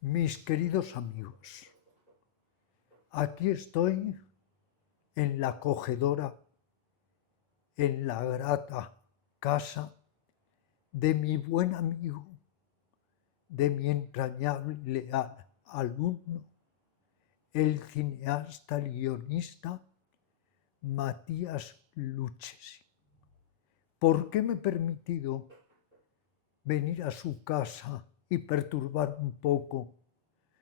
Mis queridos amigos, aquí estoy en la acogedora, en la grata casa de mi buen amigo, de mi entrañable y leal alumno, el cineasta y guionista Matías Lucchesi. ¿Por qué me he permitido venir a su casa y perturbar un poco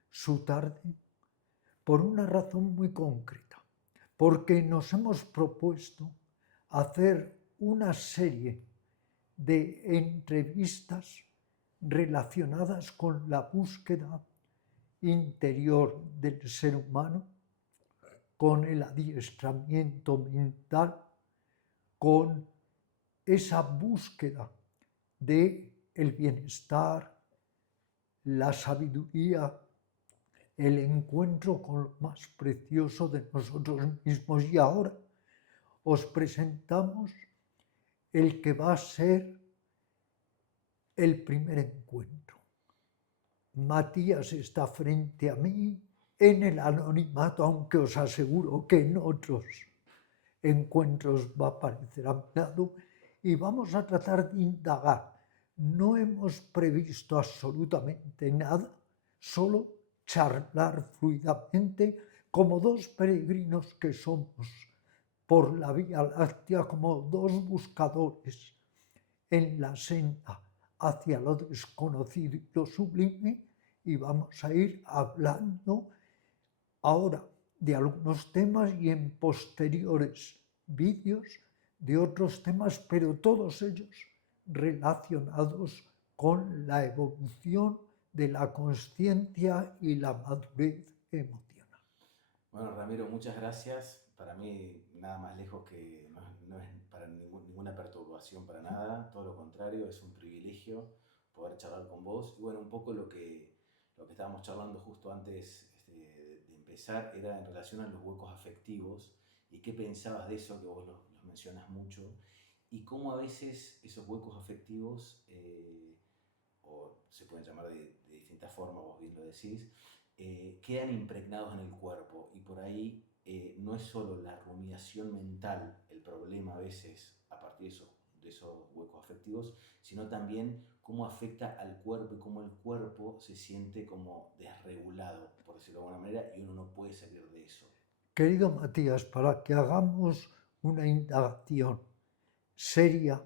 su tarde? Por una razón muy concreta, porque nos hemos propuesto hacer una serie de entrevistas relacionadas con la búsqueda interior del ser humano, con el adiestramiento mental, con esa búsqueda del bienestar, la sabiduría, el encuentro con lo más precioso de nosotros mismos. Y ahora os presentamos el que va a ser el primer encuentro. Matías está frente a mí en el anonimato, aunque os aseguro que en otros encuentros va a aparecer a mi lado, y vamos a tratar de indagar. No hemos previsto absolutamente nada, solo charlar fluidamente como dos peregrinos que somos por la Vía Láctea, como dos buscadores en la senda hacia lo desconocido y lo sublime, y vamos a ir hablando ahora de algunos temas y en posteriores vídeos de otros temas, pero todos ellos relacionados con la evolución de la consciencia y la madurez emocional. Bueno, Ramiro, muchas gracias. Para mí, nada más lejos que no es para ninguna perturbación para nada, todo lo contrario, es un privilegio poder charlar con vos. Y bueno, un poco lo que estábamos charlando justo antes de empezar era en relación a los huecos afectivos y qué pensabas de eso, que vos los mencionas mucho, y cómo a veces esos huecos afectivos, o se pueden llamar de distintas formas, vos bien lo decís, quedan impregnados en el cuerpo y por ahí no es solo la rumiación mental el problema a veces a partir de esos huecos afectivos, sino también cómo afecta al cuerpo y cómo el cuerpo se siente como desregulado, por decirlo de alguna manera, y uno no puede salir de eso. Querido Matías, para que hagamos una indagación seria,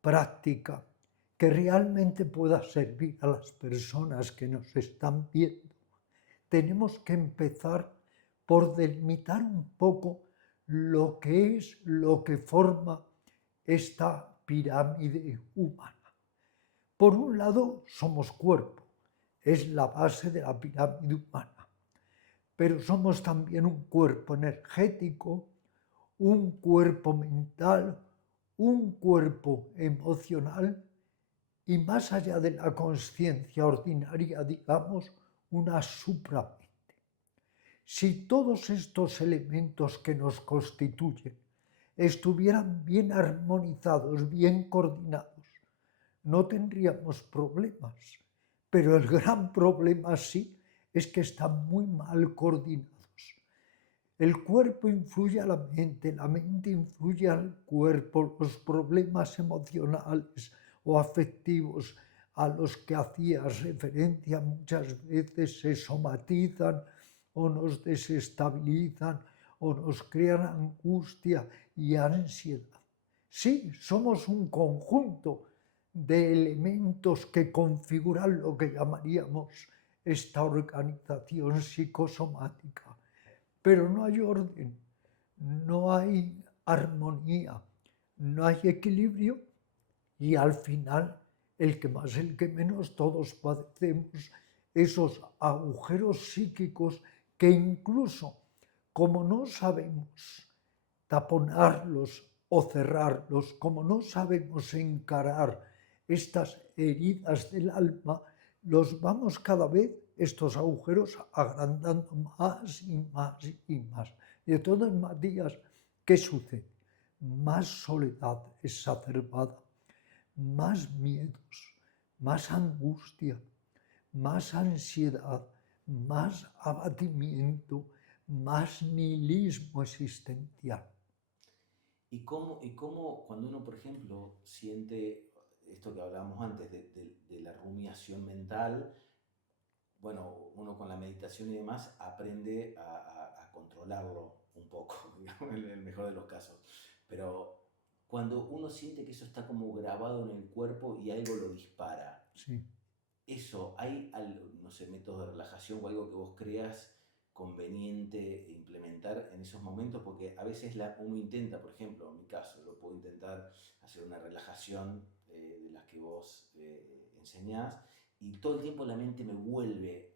práctica, que realmente pueda servir a las personas que nos están viendo, tenemos que empezar por delimitar un poco lo que forma esta pirámide humana. Por un lado, somos cuerpo, es la base de la pirámide humana, pero somos también un cuerpo energético, un cuerpo mental, un cuerpo emocional y, más allá de la conciencia ordinaria, digamos, una supramental. Si todos estos elementos que nos constituyen estuvieran bien armonizados, bien coordinados, no tendríamos problemas. Pero el gran problema sí es que están muy mal coordinados. El cuerpo influye a la mente influye al cuerpo, los problemas emocionales o afectivos a los que hacías referencia muchas veces se somatizan o nos desestabilizan o nos crean angustia y ansiedad. Sí, somos un conjunto de elementos que configuran lo que llamaríamos esta organización psicosomática. Pero no hay orden, no hay armonía, no hay equilibrio y al final, el que más, el que menos, todos padecemos esos agujeros psíquicos que incluso como no sabemos taponarlos o cerrarlos, como no sabemos encarar estas heridas del alma, los vamos cada vez, estos agujeros, agrandando más y más y más. Y entonces, Matías, ¿qué sucede? Más soledad exacerbada, más miedos, más angustia, más ansiedad, más abatimiento, más nihilismo existencial. Y cómo cuando uno, por ejemplo, siente esto que hablábamos antes de la rumiación mental, bueno, uno con la meditación y demás aprende a controlarlo un poco, digamos, en el mejor de los casos. Pero cuando uno siente que eso está como grabado en el cuerpo y algo lo dispara, Sí. eso, ¿hay no sé, métodos de relajación o algo que vos creas conveniente implementar en esos momentos? Porque a veces uno intenta, por ejemplo, en mi caso, lo puedo intentar hacer una relajación de las que vos enseñás y todo el tiempo la mente me vuelve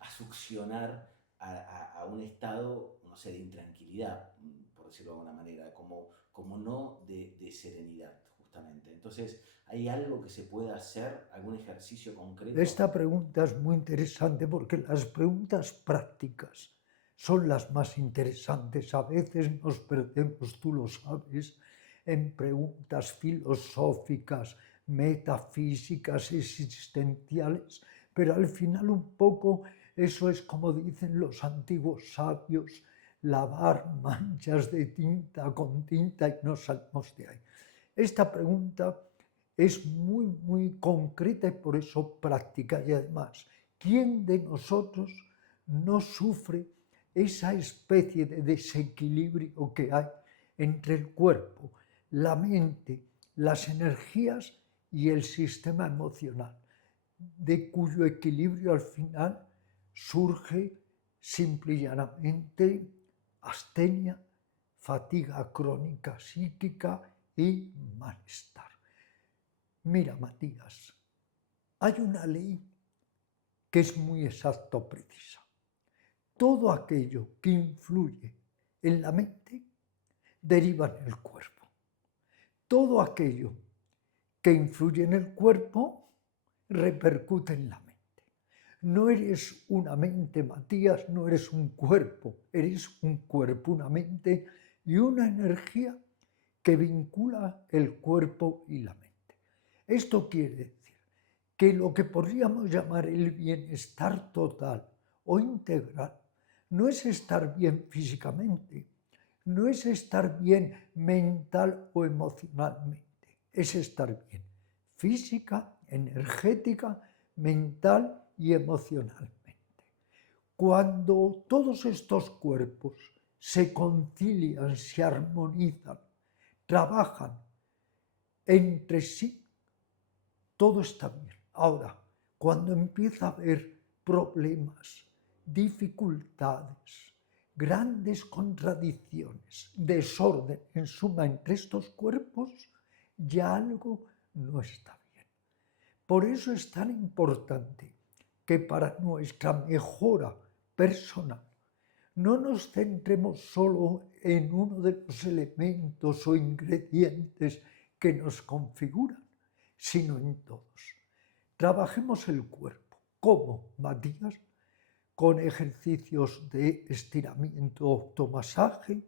a succionar a un estado, no sé, de intranquilidad, por decirlo de alguna manera, como no de serenidad, justamente. Entonces, ¿hay algo que se pueda hacer, algún ejercicio concreto? Esta pregunta es muy interesante porque las preguntas prácticas son las más interesantes. A veces nos perdemos, tú lo sabes, en preguntas filosóficas, metafísicas, existenciales, pero al final un poco eso es como dicen los antiguos sabios, lavar manchas de tinta con tinta y no salimos de ahí. Esta pregunta es muy, muy concreta y por eso práctica. Y además, ¿quién de nosotros no sufre esa especie de desequilibrio que hay entre el cuerpo, la mente, las energías y el sistema emocional, de cuyo equilibrio al final surge simple y llanamente astenia, fatiga crónica psíquica y malestar? Mira, Matías, hay una ley que es muy exacta o precisa. Todo aquello que influye en la mente deriva en el cuerpo. Todo aquello que influye en el cuerpo repercute en la mente. No eres una mente, Matías, no eres un cuerpo, eres un cuerpo, una mente y una energía que vincula el cuerpo y la mente. Esto quiere decir que lo que podríamos llamar el bienestar total o integral no es estar bien físicamente, no es estar bien mental o emocionalmente, es estar bien física, energética, mental y emocionalmente. Cuando todos estos cuerpos se concilian, se armonizan, trabajan entre sí, todo está bien. Ahora, cuando empieza a haber problemas, dificultades, grandes contradicciones, desorden, en suma, entre estos cuerpos, ya algo no está bien. Por eso es tan importante que para nuestra mejora personal no nos centremos solo en uno de los elementos o ingredientes que nos configuran, sino en todos. Trabajemos el cuerpo. ¿Cómo, Matías? Con ejercicios de estiramiento, automasaje,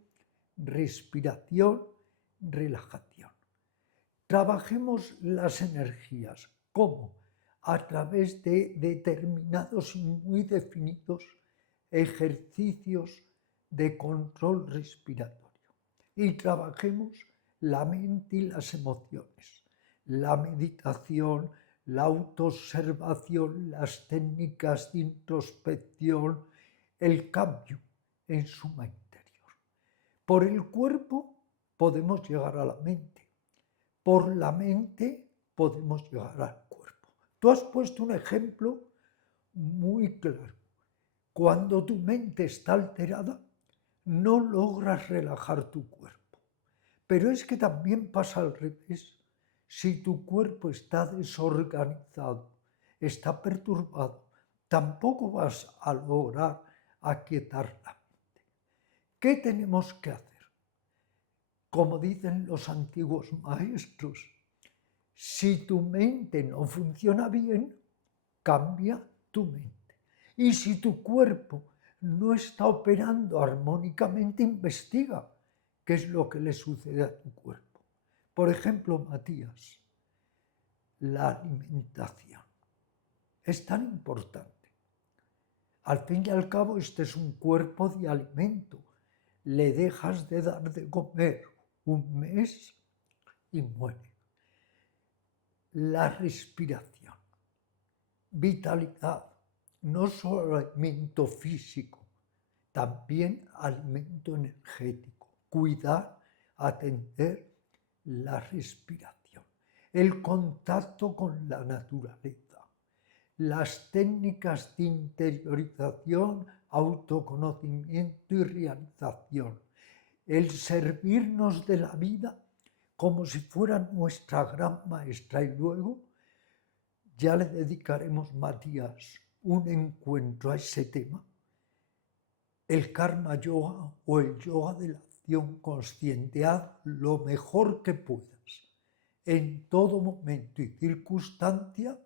respiración, relajación. Trabajemos las energías. ¿Cómo? A través de determinados y muy definidos ejercicios de control respiratorio. Y trabajemos la mente y las emociones, la meditación, la autoobservación, las técnicas de introspección, el cambio en suma interior. Por el cuerpo podemos llegar a la mente, por la mente podemos llegar al cuerpo. Tú has puesto un ejemplo muy claro. Cuando tu mente está alterada, no logras relajar tu cuerpo. Pero es que también pasa al revés. Si tu cuerpo está desorganizado, está perturbado, tampoco vas a lograr aquietar la mente. ¿Qué tenemos que hacer? Como dicen los antiguos maestros, si tu mente no funciona bien, cambia tu mente. Y si tu cuerpo no está operando armónicamente, investiga qué es lo que le sucede a tu cuerpo. Por ejemplo, Matías, la alimentación. es tan importante. Al fin y al cabo, este es un cuerpo de alimento. Le dejas de dar de comer un mes y muere. La respiración, vitalidad, no solo alimento físico, también alimento energético. Cuidar, atender la respiración, el contacto con la naturaleza, las técnicas de interiorización, autoconocimiento y realización, el servirnos de la vida como si fuera nuestra gran maestra. Y luego ya le dedicaremos, Matías, un encuentro a ese tema, el karma yoga o el yoga de la acción consciente. Haz lo mejor que puedas en todo momento y circunstancia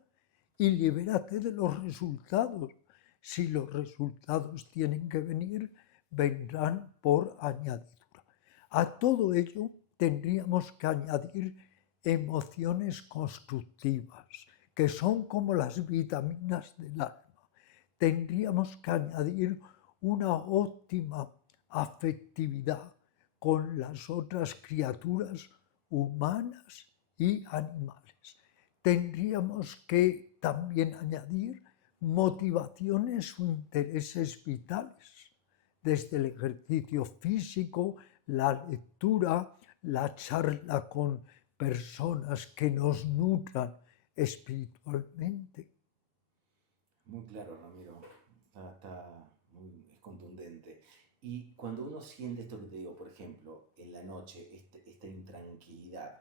y libérate de los resultados. Si los resultados tienen que venir, vendrán por añadidura. A todo ello tendríamos que añadir emociones constructivas, que son como las vitaminas del alma. Tendríamos que añadir una óptima afectividad con las otras criaturas humanas y animales. Tendríamos que también añadir motivaciones o intereses vitales, desde el ejercicio físico, la lectura, la charla con personas que nos nutran espiritualmente. Muy claro, Ramiro. Es contundente. Y cuando uno siente esto que te digo, por ejemplo, en la noche, esta intranquilidad,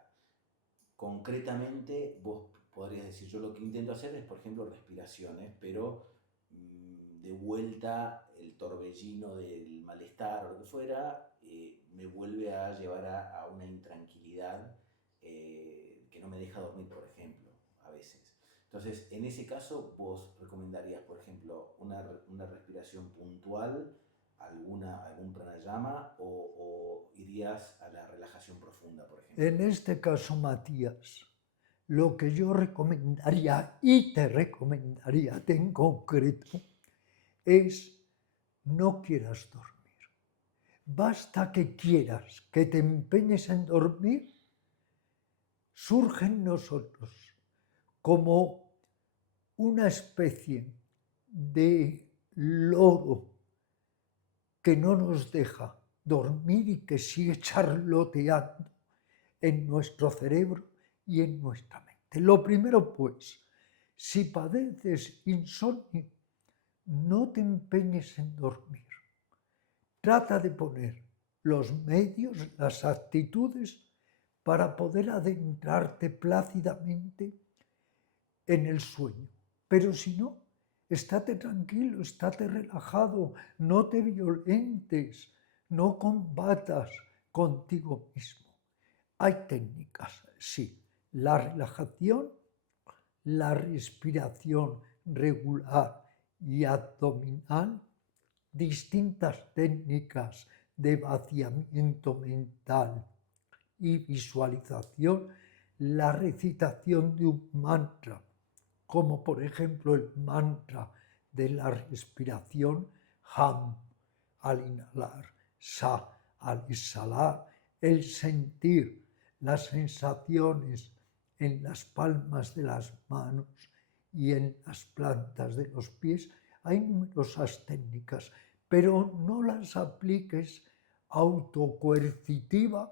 concretamente vos podrías decir, yo lo que intento hacer es, por ejemplo, respiraciones, pero de vuelta el torbellino del malestar o lo que fuera, me vuelve a llevar a una intranquilidad que no me deja dormir, por ejemplo, a veces. Entonces, en ese caso, vos recomendarías, por ejemplo, una respiración puntual, algún pranayama, o irías a la relajación profunda, por ejemplo. En este caso, Matías, lo que yo recomendaría y te recomendaría en concreto es no quieras dormir. Basta que quieras, que te empeñes en dormir, surge en nosotros como una especie de loro que no nos deja dormir y que sigue charloteando en nuestro cerebro y en nuestra mente. Lo primero, pues, si padeces insomnio, no te empeñes en dormir. Trata de poner los medios, las actitudes para poder adentrarte plácidamente en el sueño. Pero si no, estate tranquilo, estate relajado, no te violentes, no combatas contigo mismo. Hay técnicas, sí, la relajación, la respiración regular y abdominal, distintas técnicas de vaciamiento mental y visualización, la recitación de un mantra, como por ejemplo el mantra de la respiración, Ham al inhalar, Sa al exhalar, el sentir las sensaciones en las palmas de las manos y en las plantas de los pies. Hay numerosas técnicas, pero no las apliques autocoercitiva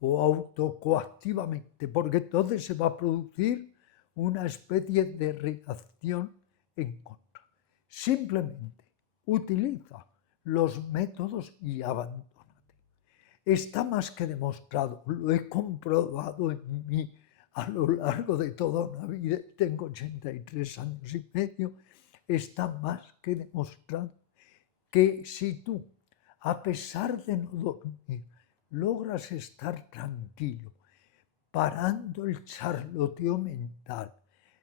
o autocoactivamente, porque entonces se va a producir una especie de reacción en contra. Simplemente utiliza los métodos y abandónate. Está más que demostrado, lo he comprobado en mí a lo largo de toda una vida, tengo 83 años y medio, está más que demostrado que si tú, a pesar de no dormir, logras estar tranquilo, parando el charloteo mental,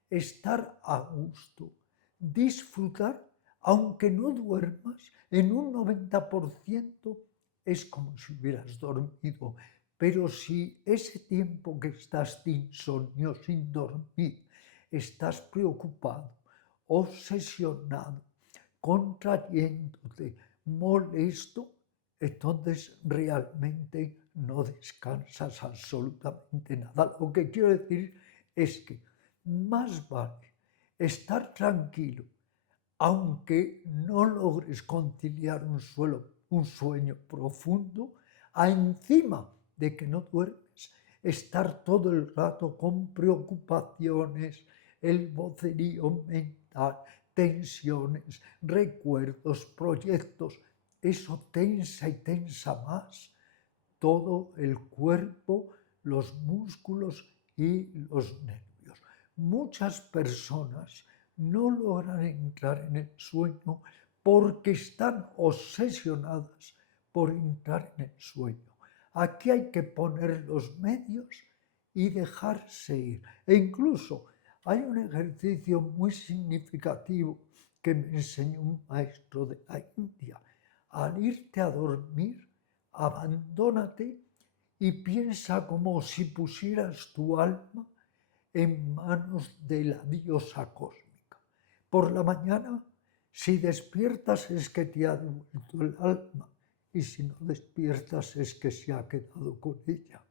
estar a gusto, disfrutar, aunque no duermas, en un 90% es como si hubieras dormido. Pero si ese tiempo que estás de insomnio, sin dormir, estás preocupado obsesionado, contrayéndote, molesto, entonces realmente no descansas absolutamente nada. Lo que quiero decir es que más vale estar tranquilo, aunque no logres conciliar un sueño profundo, encima de que no duermes, estar todo el rato con preocupaciones, el vocerío mental, tensiones, recuerdos, proyectos. Eso tensa y tensa más todo el cuerpo, los músculos y los nervios. Muchas personas no logran entrar en el sueño porque están obsesionadas por entrar en el sueño. Aquí hay que poner los medios y dejarse ir. E incluso hay un ejercicio muy significativo que me enseñó un maestro de la India. Al irte a dormir, abandónate y piensa como si pusieras tu alma en manos de la diosa cósmica. Por la mañana, si despiertas es que te ha devuelto el alma, y si no despiertas es que se ha quedado con ella.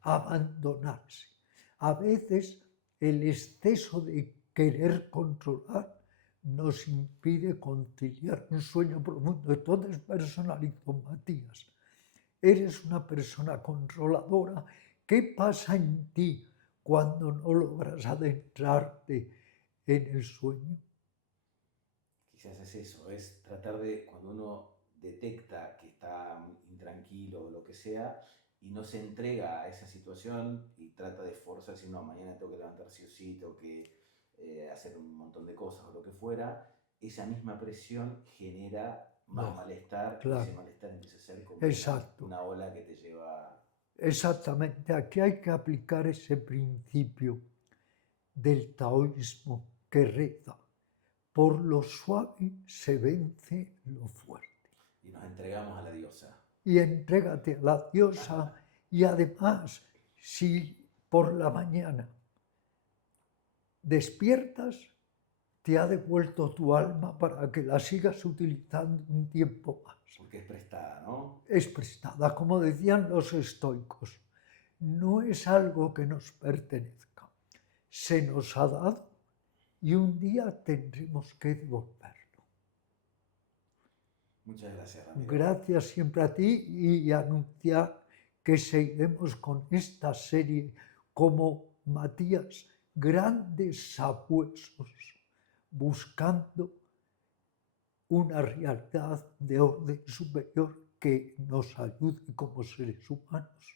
Abandonarse. A veces el exceso de querer controlar nos impide conciliar un sueño profundo. Entonces personalizo, Matías, eres una persona controladora. ¿Qué pasa en ti cuando no logras adentrarte en el sueño? Quizás es eso, es tratar de, cuando uno detecta que está intranquilo o lo que sea, y no se entrega a esa situación y trata de forzarse, no, mañana tengo que levantar sí o sí, tengo que hacer un montón de cosas o lo que fuera, esa misma presión genera más No, malestar y ese claro, malestar empieza a ser como exacto. una ola que te lleva... Exactamente, aquí hay que aplicar ese principio del taoísmo que reza: por lo suave se vence lo fuerte. Y nos entregamos a la diosa. Y entrégate a la diosa, y además, si por la mañana despiertas, te ha devuelto tu alma para que la sigas utilizando un tiempo más. Porque es prestada, ¿no? Es prestada, como decían los estoicos. No es algo que nos pertenezca. Se nos ha dado y un día tendremos que devolverlo. Muchas gracias, Ramiro. Gracias siempre a ti, y anunciar que seguiremos con esta serie como Matías, grandes sabuesos, buscando una realidad de orden superior que nos ayude como seres humanos.